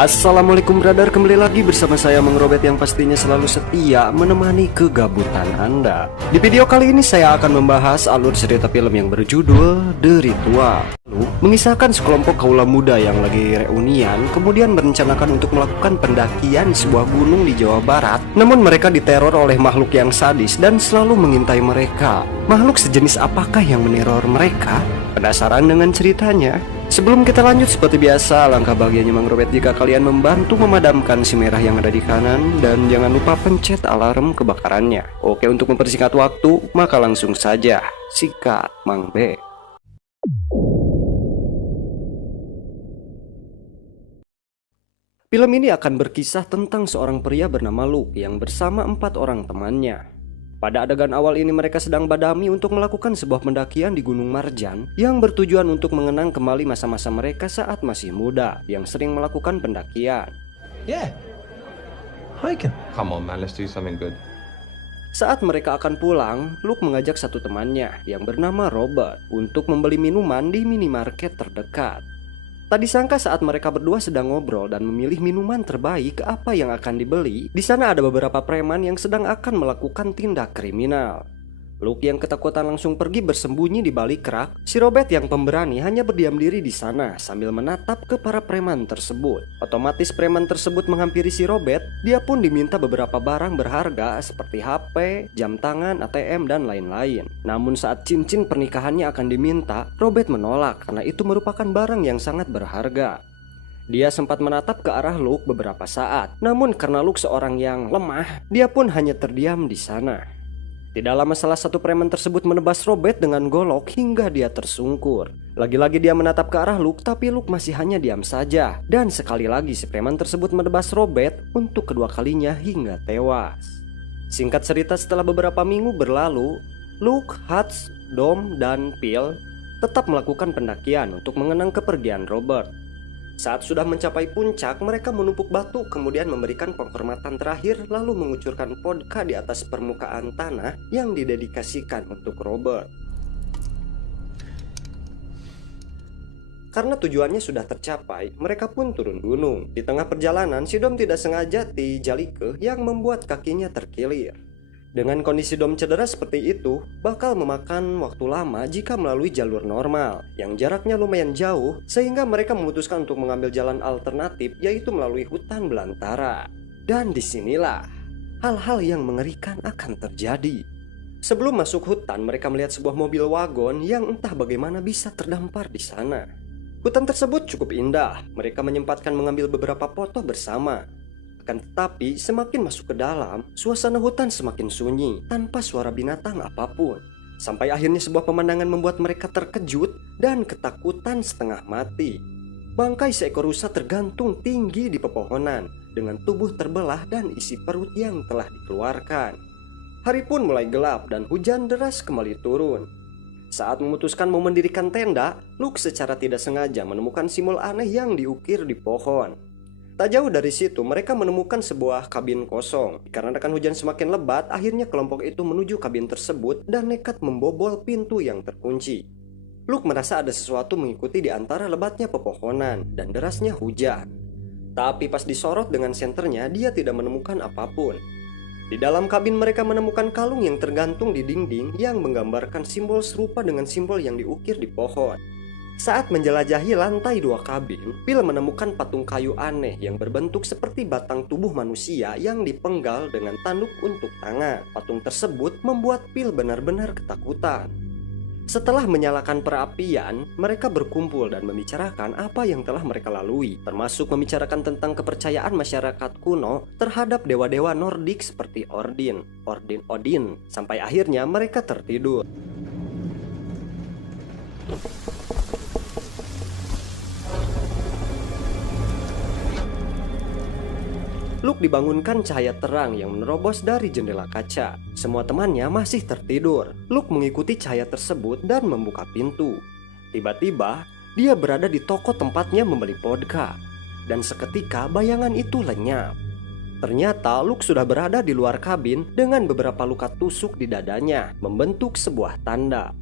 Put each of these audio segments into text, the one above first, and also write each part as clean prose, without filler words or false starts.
Assalamualaikum brother, kembali lagi bersama saya Mang Robert yang pastinya selalu setia menemani kegabutan Anda. Di video kali ini saya akan membahas alur cerita film yang berjudul The Ritual. Mengisahkan sekelompok kaula muda yang lagi reunian kemudian merencanakan untuk melakukan pendakian di sebuah gunung di Jawa Barat. Namun mereka diteror oleh makhluk yang sadis dan selalu mengintai mereka. Makhluk sejenis apakah yang meneror mereka? Penasaran dengan ceritanya? Sebelum kita lanjut, seperti biasa, alangkah bahagianya Mang Robert jika kalian membantu memadamkan si merah yang ada di kanan. Dan jangan lupa pencet alarm kebakarannya. Oke, untuk mempersingkat waktu, maka langsung saja sikat Mang B. Film ini akan berkisah tentang seorang pria bernama Luke yang bersama 4 orang temannya. Pada adegan awal ini mereka sedang badami untuk melakukan sebuah pendakian di Gunung Marjan yang bertujuan untuk mengenang kembali masa-masa mereka saat masih muda yang sering melakukan pendakian. Yeah. Hiking. Come on, man. Let's do something good. Saat mereka akan pulang, Luke mengajak satu temannya yang bernama Robert untuk membeli minuman di minimarket terdekat. Tak disangka saat mereka berdua sedang ngobrol dan memilih minuman terbaik apa yang akan dibeli, di sana ada beberapa preman yang sedang akan melakukan tindak kriminal. Luke yang ketakutan langsung pergi bersembunyi di balik rak. Si Robert yang pemberani hanya berdiam diri di sana sambil menatap ke para preman tersebut. Otomatis preman tersebut menghampiri si Robert. Dia pun diminta beberapa barang berharga seperti HP, jam tangan, ATM, dan lain-lain. Namun saat cincin pernikahannya akan diminta, Robert menolak karena itu merupakan barang yang sangat berharga. Dia sempat menatap ke arah Luke beberapa saat. Namun karena Luke seorang yang lemah, dia pun hanya terdiam di sana. Tidak lama salah satu preman tersebut menebas Robert dengan golok hingga dia tersungkur. Lagi-lagi dia menatap ke arah Luke, tapi Luke masih hanya diam saja. Dan sekali lagi si preman tersebut menebas Robert untuk kedua kalinya hingga tewas. Singkat cerita, setelah beberapa minggu berlalu, Luke, Hutch, Dom, dan Phil tetap melakukan pendakian untuk mengenang kepergian Robert. Saat sudah mencapai puncak, mereka menumpuk batu kemudian memberikan penghormatan terakhir lalu mengucurkan vodka di atas permukaan tanah yang didedikasikan untuk Robert. Karena tujuannya sudah tercapai, mereka pun turun gunung. Di tengah perjalanan, si Dom tidak sengaja Jalike yang membuat kakinya terkilir. Dengan kondisi Dom cedera seperti itu, bakal memakan waktu lama jika melalui jalur normal yang jaraknya lumayan jauh, sehingga mereka memutuskan untuk mengambil jalan alternatif, yaitu melalui hutan belantara. Dan disinilah hal-hal yang mengerikan akan terjadi. Sebelum masuk hutan, mereka melihat sebuah mobil wagon yang entah bagaimana bisa terdampar di sana. Hutan tersebut cukup indah, mereka menyempatkan mengambil beberapa foto bersama. Akan tetapi semakin masuk ke dalam, suasana hutan semakin sunyi tanpa suara binatang apapun. Sampai akhirnya sebuah pemandangan membuat mereka terkejut dan ketakutan setengah mati. Bangkai seekor rusa tergantung tinggi di pepohonan dengan tubuh terbelah dan isi perut yang telah dikeluarkan. Hari pun mulai gelap dan hujan deras kembali turun. Saat memutuskan mau mendirikan tenda, Luke secara tidak sengaja menemukan simbol aneh yang diukir di pohon. Tak jauh dari situ mereka menemukan sebuah kabin kosong. Dikarenakan hujan semakin lebat, akhirnya kelompok itu menuju kabin tersebut dan nekat membobol pintu yang terkunci. Luke merasa ada sesuatu mengikuti di antara lebatnya pepohonan dan derasnya hujan. Tapi pas disorot dengan senternya, dia tidak menemukan apapun. Di dalam kabin mereka menemukan kalung yang tergantung di dinding yang menggambarkan simbol serupa dengan simbol yang diukir di pohon. Saat menjelajahi lantai 2 kabin, Phil menemukan patung kayu aneh yang berbentuk seperti batang tubuh manusia yang dipenggal dengan tanduk untuk tangan. Patung tersebut membuat Phil benar-benar ketakutan. Setelah menyalakan perapian, mereka berkumpul dan membicarakan apa yang telah mereka lalui, termasuk membicarakan tentang kepercayaan masyarakat kuno terhadap dewa-dewa Nordik seperti Odin, sampai akhirnya mereka tertidur. Luke dibangunkan cahaya terang yang menerobos dari jendela kaca. Semua temannya masih tertidur. Luke mengikuti cahaya tersebut dan membuka pintu. Tiba-tiba, dia berada di toko tempatnya membeli vodka. Dan seketika bayangan itu lenyap. Ternyata Luke sudah berada di luar kabin dengan beberapa luka tusuk di dadanya, membentuk sebuah tanda.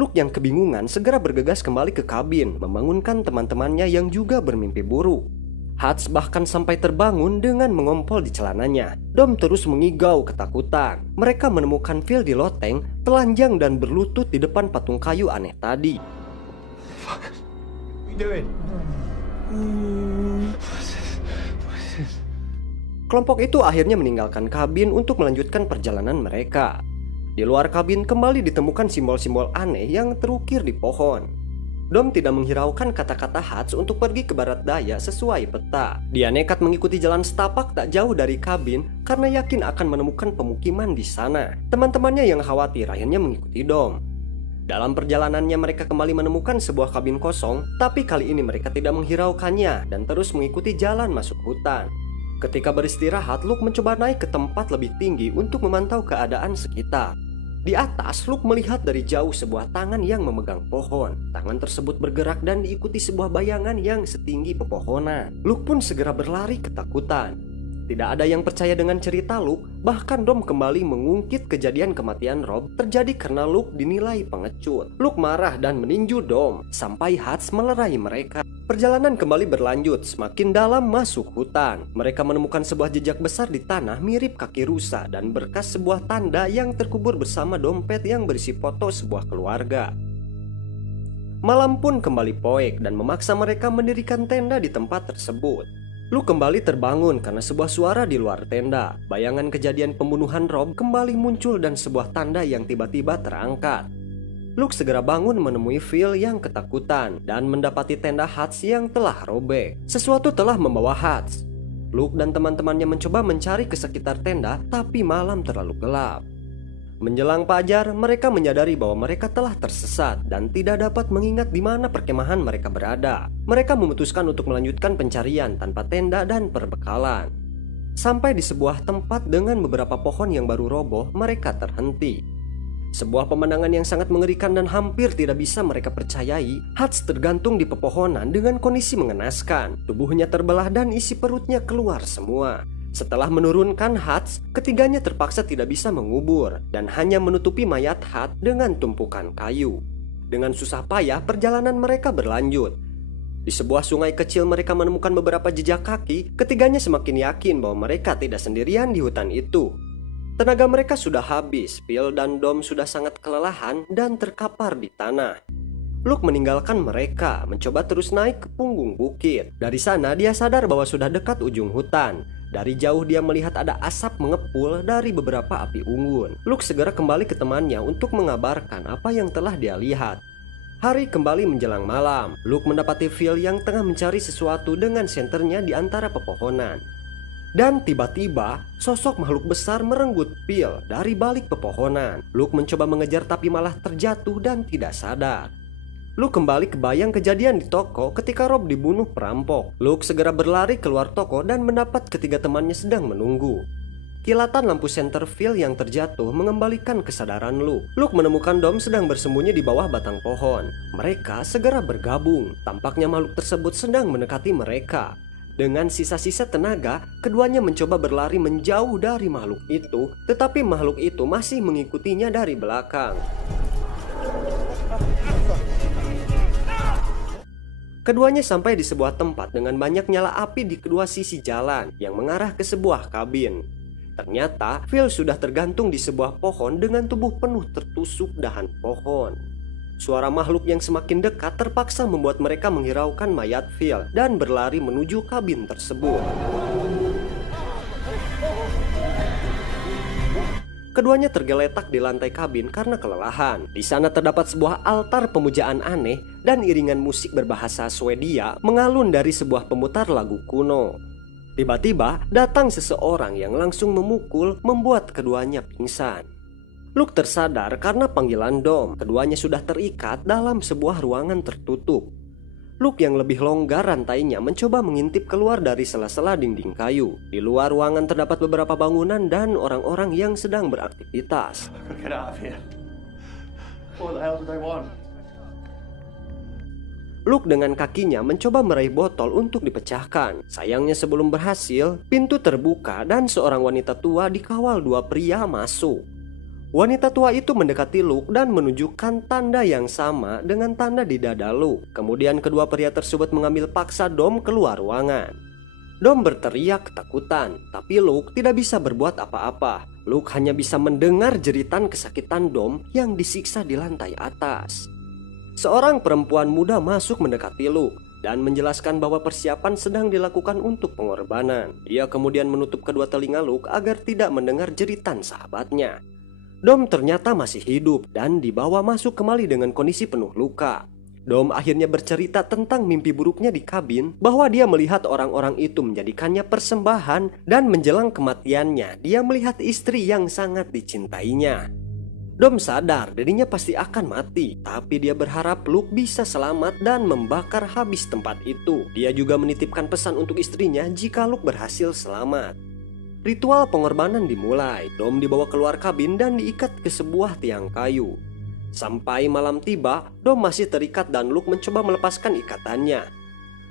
Luke yang kebingungan segera bergegas kembali ke kabin, membangunkan teman-temannya yang juga bermimpi buruk. Hats bahkan sampai terbangun dengan mengompol di celananya. Dom terus mengigau ketakutan. Mereka menemukan Phil di loteng, telanjang dan berlutut di depan patung kayu aneh tadi. Fuck. What are you doing? Kelompok itu akhirnya meninggalkan kabin untuk melanjutkan perjalanan mereka. Di luar kabin kembali ditemukan simbol-simbol aneh yang terukir di pohon. Dom tidak menghiraukan kata-kata Hats untuk pergi ke barat daya sesuai peta. Dia nekat mengikuti jalan setapak tak jauh dari kabin karena yakin akan menemukan pemukiman di sana. Teman-temannya yang khawatir akhirnya mengikuti Dom. Dalam perjalanannya mereka kembali menemukan sebuah kabin kosong, tapi kali ini mereka tidak menghiraukannya dan terus mengikuti jalan masuk hutan. Ketika beristirahat, Luke mencoba naik ke tempat lebih tinggi untuk memantau keadaan sekitar. Di atas, Luke melihat dari jauh sebuah tangan yang memegang pohon. Tangan tersebut bergerak dan diikuti sebuah bayangan yang setinggi pepohonan. Luke pun segera berlari ketakutan. Tidak ada yang percaya dengan cerita Luke, bahkan Dom kembali mengungkit kejadian kematian Rob terjadi karena Luke dinilai pengecut. Luke marah dan meninju Dom, sampai Hats melerai mereka. Perjalanan kembali berlanjut, semakin dalam masuk hutan. Mereka menemukan sebuah jejak besar di tanah mirip kaki rusa dan berkas sebuah tanda yang terkubur bersama dompet yang berisi foto sebuah keluarga. Malam pun kembali poek dan memaksa mereka mendirikan tenda di tempat tersebut. Luke kembali terbangun karena sebuah suara di luar tenda. Bayangan kejadian pembunuhan Rob kembali muncul dan sebuah tanda yang tiba-tiba terangkat. Luke segera bangun menemui Phil yang ketakutan dan mendapati tenda Hats yang telah robek. Sesuatu telah membawa Hats. Luke dan teman-temannya mencoba mencari ke sekitar tenda, tapi malam terlalu gelap. Menjelang fajar, mereka menyadari bahwa mereka telah tersesat dan tidak dapat mengingat di mana perkemahan mereka berada. Mereka memutuskan untuk melanjutkan pencarian tanpa tenda dan perbekalan. Sampai di sebuah tempat dengan beberapa pohon yang baru roboh, mereka terhenti. Sebuah pemandangan yang sangat mengerikan dan hampir tidak bisa mereka percayai. Hats tergantung di pepohonan dengan kondisi mengenaskan. Tubuhnya terbelah dan isi perutnya keluar semua. Setelah menurunkan Hats, ketiganya terpaksa tidak bisa mengubur dan hanya menutupi mayat Hats dengan tumpukan kayu. Dengan susah payah perjalanan mereka berlanjut. Di sebuah sungai kecil mereka menemukan beberapa jejak kaki. Ketiganya semakin yakin bahwa mereka tidak sendirian di hutan itu. Tenaga mereka sudah habis, Phil dan Dom sudah sangat kelelahan dan terkapar di tanah. Luke meninggalkan mereka, mencoba terus naik ke punggung bukit. Dari sana dia sadar bahwa sudah dekat ujung hutan. Dari jauh dia melihat ada asap mengepul dari beberapa api unggun. Luke segera kembali ke temannya untuk mengabarkan apa yang telah dia lihat. Hari kembali menjelang malam. Luke mendapati Phil yang tengah mencari sesuatu dengan senternya di antara pepohonan. Dan tiba-tiba, sosok makhluk besar merenggut Phil dari balik pepohonan. Luke mencoba mengejar tapi malah terjatuh dan tidak sadar. Luke kembali kebayang kejadian di toko ketika Rob dibunuh perampok. Luke segera berlari keluar toko dan mendapat ketiga temannya sedang menunggu. Kilatan lampu senter Phil yang terjatuh mengembalikan kesadaran Luke. Luke menemukan Dom sedang bersembunyi di bawah batang pohon. Mereka segera bergabung. Tampaknya makhluk tersebut sedang mendekati mereka. Dengan sisa-sisa tenaga, keduanya mencoba berlari menjauh dari makhluk itu, tetapi makhluk itu masih mengikutinya dari belakang. Keduanya sampai di sebuah tempat dengan banyak nyala api di kedua sisi jalan yang mengarah ke sebuah kabin. Ternyata, Phil sudah tergantung di sebuah pohon dengan tubuh penuh tertusuk dahan pohon. Suara makhluk yang semakin dekat terpaksa membuat mereka menghiraukan mayat Phil dan berlari menuju kabin tersebut. Keduanya tergeletak di lantai kabin karena kelelahan. Di sana terdapat sebuah altar pemujaan aneh dan iringan musik berbahasa Swedia mengalun dari sebuah pemutar lagu kuno. Tiba-tiba datang seseorang yang langsung memukul membuat keduanya pingsan. Luke tersadar karena panggilan Dom. Keduanya sudah terikat dalam sebuah ruangan tertutup. Luke yang lebih longgar rantainya mencoba mengintip keluar dari sela-sela dinding kayu. Di luar ruangan terdapat beberapa bangunan dan orang-orang yang sedang beraktivitas. Get out of here. What the hell do they want? Luke dengan kakinya mencoba meraih botol untuk dipecahkan. Sayangnya sebelum berhasil, pintu terbuka dan seorang wanita tua dikawal dua pria masuk. Wanita tua itu mendekati Luke dan menunjukkan tanda yang sama dengan tanda di dada Luke. Kemudian kedua pria tersebut mengambil paksa Dom keluar ruangan. Dom berteriak ketakutan, tapi Luke tidak bisa berbuat apa-apa. Luke hanya bisa mendengar jeritan kesakitan Dom yang disiksa di lantai atas. Seorang perempuan muda masuk mendekati Luke dan menjelaskan bahwa persiapan sedang dilakukan untuk pengorbanan. Dia kemudian menutup kedua telinga Luke agar tidak mendengar jeritan sahabatnya. Dom ternyata masih hidup dan dibawa masuk kembali dengan kondisi penuh luka. Dom akhirnya bercerita tentang mimpi buruknya di kabin, bahwa dia melihat orang-orang itu menjadikannya persembahan, dan menjelang kematiannya dia melihat istri yang sangat dicintainya. Dom sadar dirinya pasti akan mati, tapi dia berharap Luke bisa selamat dan membakar habis tempat itu. Dia juga menitipkan pesan untuk istrinya jika Luke berhasil selamat. Ritual pengorbanan dimulai. Dom dibawa keluar kabin dan diikat ke sebuah tiang kayu. Sampai malam tiba, Dom masih terikat dan Luke mencoba melepaskan ikatannya.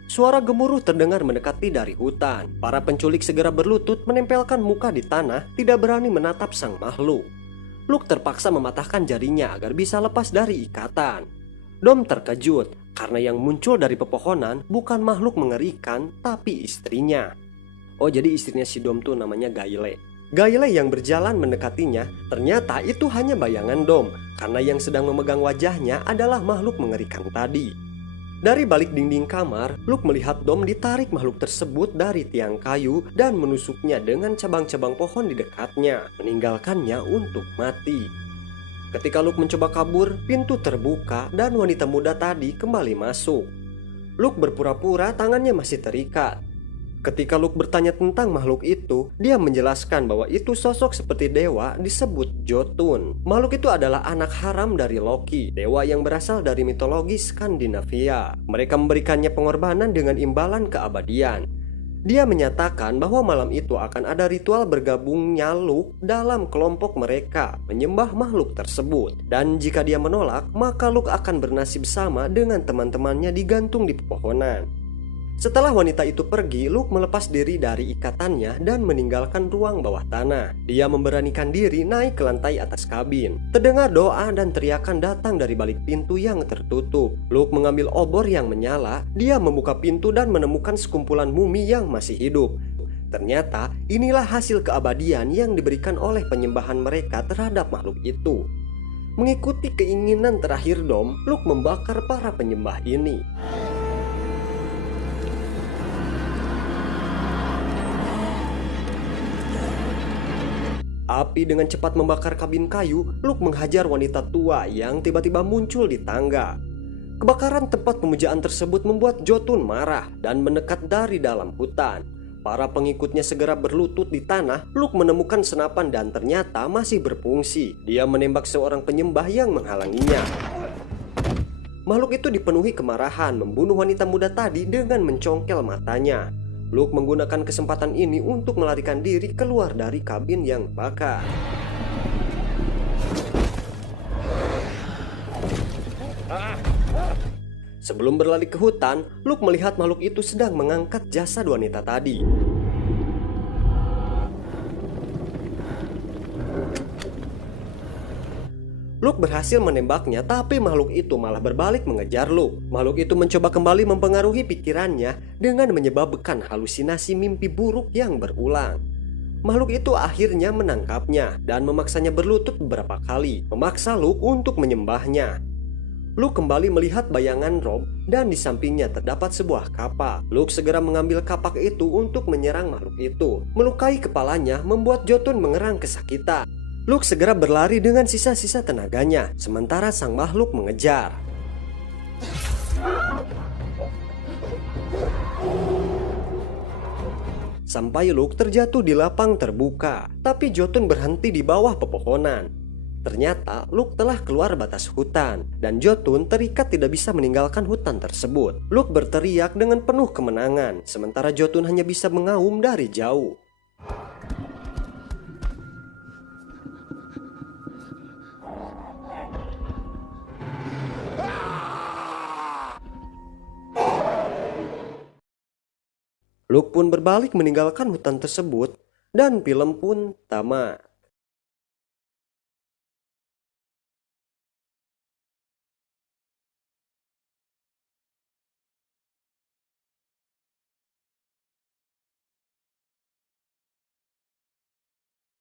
Suara gemuruh terdengar mendekati dari hutan. Para penculik segera berlutut menempelkan muka di tanah, tidak berani menatap sang makhluk. Luke terpaksa mematahkan jarinya agar bisa lepas dari ikatan. Dom terkejut karena yang muncul dari pepohonan bukan makhluk mengerikan, tapi istrinya. Oh, jadi istrinya si Dom tuh namanya Gayle. Gayle yang berjalan mendekatinya, ternyata itu hanya bayangan Dom, karena yang sedang memegang wajahnya adalah makhluk mengerikan tadi. Dari balik dinding kamar, Luke melihat Dom ditarik makhluk tersebut dari tiang kayu dan menusuknya dengan cabang-cabang pohon di dekatnya, meninggalkannya untuk mati. Ketika Luke mencoba kabur, pintu terbuka dan wanita muda tadi kembali masuk. Luke berpura-pura tangannya masih terikat. Ketika Luke bertanya tentang makhluk itu, dia menjelaskan bahwa itu sosok seperti dewa disebut Jotun. Makhluk itu adalah anak haram dari Loki, dewa yang berasal dari mitologi Skandinavia. Mereka memberikannya pengorbanan dengan imbalan keabadian. Dia menyatakan bahwa malam itu akan ada ritual bergabungnya Luke dalam kelompok mereka menyembah makhluk tersebut. Dan jika dia menolak, maka Luke akan bernasib sama dengan teman-temannya digantung di pepohonan. Setelah wanita itu pergi, Luke melepas diri dari ikatannya dan meninggalkan ruang bawah tanah. Dia memberanikan diri naik ke lantai atas kabin. Terdengar doa dan teriakan datang dari balik pintu yang tertutup. Luke mengambil obor yang menyala. Dia membuka pintu dan menemukan sekumpulan mumi yang masih hidup. Ternyata inilah hasil keabadian yang diberikan oleh penyembahan mereka terhadap makhluk itu. Mengikuti keinginan terakhir Dom, Luke membakar para penyembah ini. Api dengan cepat membakar kabin kayu. Luke menghajar wanita tua yang tiba-tiba muncul di tangga. Kebakaran tempat pemujaan tersebut membuat Jotun marah dan mendekat dari dalam hutan. Para pengikutnya segera berlutut di tanah. Luke menemukan senapan dan ternyata masih berfungsi. Dia menembak seorang penyembah yang menghalanginya. Makhluk itu dipenuhi kemarahan, membunuh wanita muda tadi dengan mencongkel matanya. Luke menggunakan kesempatan ini untuk melarikan diri keluar dari kabin yang bakar. Sebelum berlari ke hutan, Luke melihat makhluk itu sedang mengangkat jasad wanita tadi. Luke berhasil menembaknya, tapi makhluk itu malah berbalik mengejar Luke. Makhluk itu mencoba kembali mempengaruhi pikirannya dengan menyebabkan halusinasi mimpi buruk yang berulang. Makhluk itu akhirnya menangkapnya dan memaksanya berlutut beberapa kali, memaksa Luke untuk menyembahnya. Luke kembali melihat bayangan Rob dan di sampingnya terdapat sebuah kapak. Luke segera mengambil kapak itu untuk menyerang makhluk itu. Melukai kepalanya membuat Jotun mengerang kesakitan. Luke segera berlari dengan sisa-sisa tenaganya, sementara sang makhluk mengejar. Sampai Luke terjatuh di lapang terbuka, tapi Jotun berhenti di bawah pepohonan. Ternyata Luke telah keluar batas hutan, dan Jotun terikat tidak bisa meninggalkan hutan tersebut. Luke berteriak dengan penuh kemenangan, sementara Jotun hanya bisa mengaum dari jauh. Luke pun berbalik meninggalkan hutan tersebut dan film pun tamat.